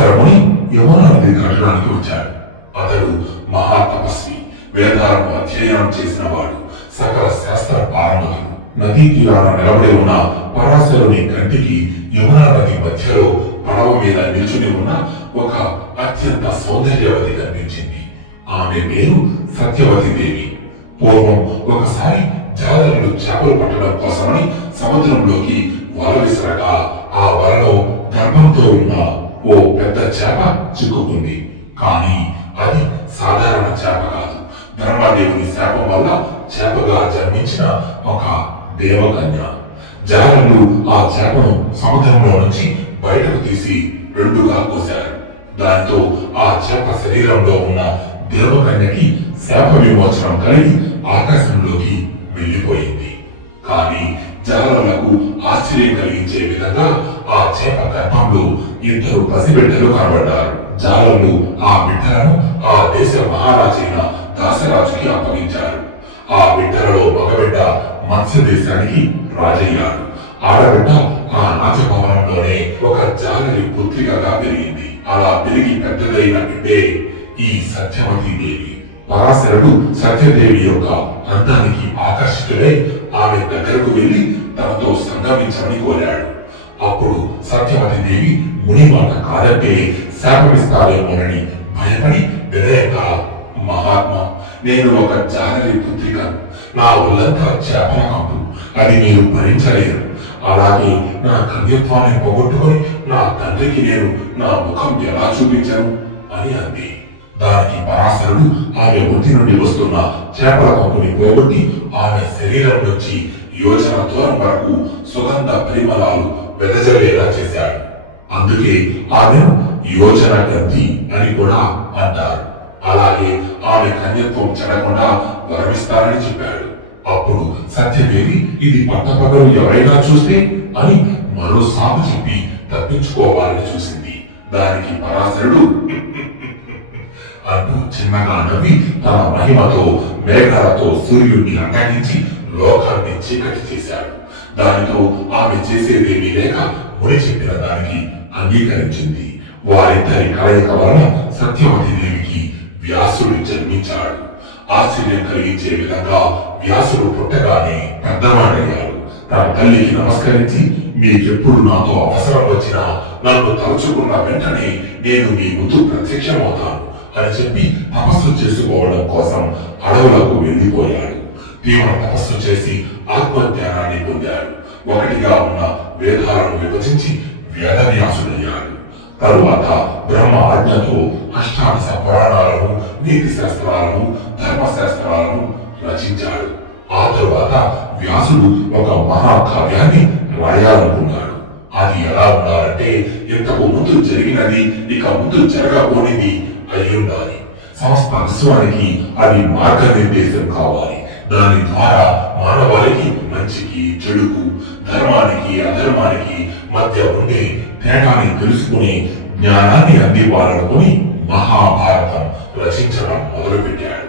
పరాశరముని యమునా నది కట్టడానికి వచ్చాడు. అతడు మహాతపస్వి, వేదాలను అధ్యయనం చేసిన వాడు, సకల శాస్త్ర పారంగతుడు. నదీ తీరాన నిలబడి ఉన్న పరాశరుని కంటికి యమునా నది మధ్యలో పడవ మీద నిల్చుని ఉన్న ఒక అత్యంత సౌందర్యవతి కనిపించింది. ఆమె పేరు సత్యవతి దేవి. పూర్వం ఒకసారి జాలరులు చేపలు పట్టడం కోసమని సముద్రంలోకి వల విసరగా ఆ వలలో గర్భంతో ఉన్న ఓ పెద్ద చేప చిక్కుకుంది. కానీ అది సాధారణ చేప కాదు, ధర్మాదేవుని శాపం వల్ల చేపగా జన్మించిన ఒక దేవకన్య. జాలరులు ఆ చేపను సముద్రంలో నుంచి బయటకు తీసి రెండుగా కోశారు. దాంతో ఆ చేప శరీరంలో ఉన్న దేవకన్యకి శాప విమోచనం కలిగి ఆకాశంలోకి వెళ్ళిపోయింది. కానీ జాలరులకు ఆశ్చర్యం కలిగించే విధంగా ఆ చేప గర్భంలో ఇద్దరు పసిబిడ్డలు కనబడ్డారు. జాలరులు ఆ బిడ్డలను ఆ దేశ మహారాజైన దాసరాజుకి అప్పగించారు. ఆ బిడ్డలలో మగబిడ్డ మత్స్య దేశానికి రాజయ్యాడు. ఆడబిడ్డ ఆ రాజభవనంలోనే ఒక జాలరి పుత్రికగా పెరిగింది. అలా పెరిగి పెద్దదైన బిడ్డే ఈ సత్యవతి దేవి. పరాశరుడు సత్యదేవి యొక్క అందానికి ఆకర్షితుడై ఆమె దగ్గరకు వెళ్లి తనతో సంగమించమని కోరాడు. అప్పుడు సత్యవతి దేవి ముని మాట కాదంటే శాపమిస్తారేమోనని భయపడి వినయంగా, మహాత్మా, నేను ఒక జాలరి పుత్రిక, నా ఒళ్ళంతా చేపల కంపు, అది మీరు భరించలేరు. అలాగే నా కన్యత్వాన్ని పోగొట్టుకొని నా తండ్రికి నేను నా ముఖం ఎలా చూపించను అని అంది. దానికి పరాశరుడు ఆమె ఒంటి నుండి వస్తున్న చేపల కంపుని పోగొట్టి ఆమె శరీరం నుంచి యోజన దూరం వరకు సుగంధ పరిమళాలు వెదజల్లేలా చేశాడు. అందుకే ఆమెను యోజన గంధి అని కూడా అంటారు. అలాగే ఆమె కన్యత్వం చెడకుండా వరమిస్తారని చెప్పాడు. అప్పుడు సత్యదేవి ఇది పట్టపగలు ఎవరైనా చూస్తే అని మరో సాగు చెప్పి తప్పించుకోవాలని చూసింది. దానికి పరాశరుడు అంటూ చిన్నగా నవ్వి తన మహిమతో మేఘాలతో సూర్యుడిని అంగరించి లోకాన్ని చీకటి చేశాడు. దానితో ఆమె చేసేదేమీ లేక ముని చెప్పిన దానికి అంగీకరించింది. వారిద్దరి కలయిక వలన సత్యవతి దేవికి వ్యాసుడు జన్మించాడు. ఆశ్చర్యం కలిగించే విధంగా వ్యాసుడు పుట్టగానే పెద్దవాడయ్యాడు. తన తల్లికి నమస్కరించి, మీకెప్పుడు నాతో అవసరం వచ్చినా నన్ను తలుచుకున్న వెంటనే నేను మీ ముందు ప్రత్యక్షమవుతాను అని చెప్పి తపస్సు చేసుకోవడం కోసం అడవులకు వెళ్ళిపోయాడు. తీవ్ర తపస్సు చేసి ఆత్మజ్ఞానాన్ని పొందాడు. ఒకటిగా ఉన్న వేదాలను విభజించి వేదవ్యాసుడయ్యాడు. తరువాత బ్రహ్మ ఆజ్ఞతో అష్టాదశ పురాణాలను, నీతి శాస్త్రాలను, ధర్మశాస్త్రాలను రచించాడు. ఆ తరువాత వ్యాసుడు ఒక మహాకావ్యాన్ని రాయాలనుకున్నాడు. అది ఎలా ఉండాలంటే ఇంతకు ముందు జరిగినది ఇక ముందు జరగబోనిది అయి ఉండాలి. సమస్త విశ్వానికి అది మార్గనిర్దేశం కావాలి. దాని ద్వారా మానవాళికి మంచికి చెడుకు, ధర్మానికి అధర్మానికి మధ్య ఉండే తేడాన్ని తెలుసుకునే జ్ఞానాన్ని అందివ్వాలనుకుని మహాభారతం రచించడం మొదలుపెట్టాడు.